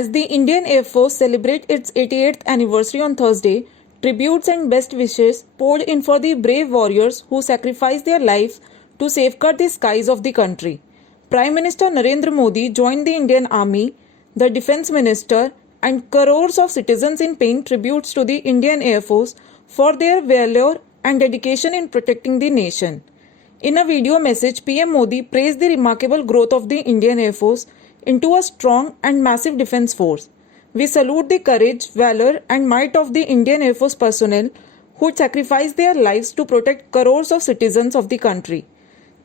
As the Indian Air Force celebrates its 88th anniversary on Thursday, tributes and best wishes poured in for the brave warriors who sacrificed their lives to safeguard the skies of the country. Prime Minister Narendra Modi joined the Indian Army, the Defence Minister, and crores of citizens in paying tributes to the Indian Air Force for their valor and dedication in protecting the nation. In a video message, PM Modi praised the remarkable growth of the Indian Air Force into a strong and massive defence force. We salute the courage, valor, and might of the Indian Air Force personnel who sacrificed their lives to protect crores of citizens of the country.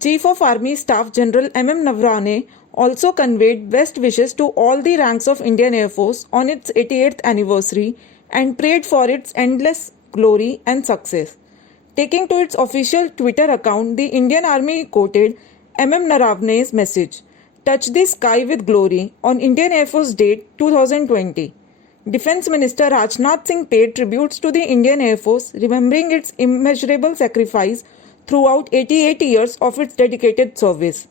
Chief of Army Staff General M.M. Navane also conveyed best wishes to all the ranks of Indian Air Force on its 88th anniversary and prayed for its endless glory and success. Taking to its official Twitter account, the Indian Army quoted M.M. Naravane's message, "Touch the sky with glory" on Indian Air Force Day 2020. Defence Minister Rajnath Singh paid tributes to the Indian Air Force, remembering its immeasurable sacrifice throughout 88 years of its dedicated service.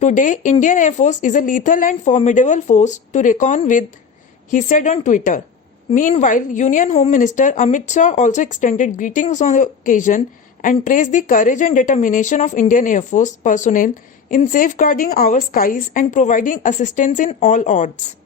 Today, Indian Air Force is a lethal and formidable force to reckon with, he said on Twitter. Meanwhile, Union Home Minister Amit Shah also extended greetings on the occasion and praised the courage and determination of Indian Air Force personnel in safeguarding our skies and providing assistance in all odds.